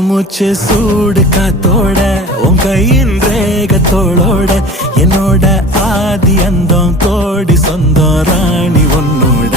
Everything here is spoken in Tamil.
மூச்சு சூடு காத்தோட உன் கையின் ரேகத்தோளோட என்னோட ஆதி அந்தம் கோடி சொந்தம் ராணி உன்னோட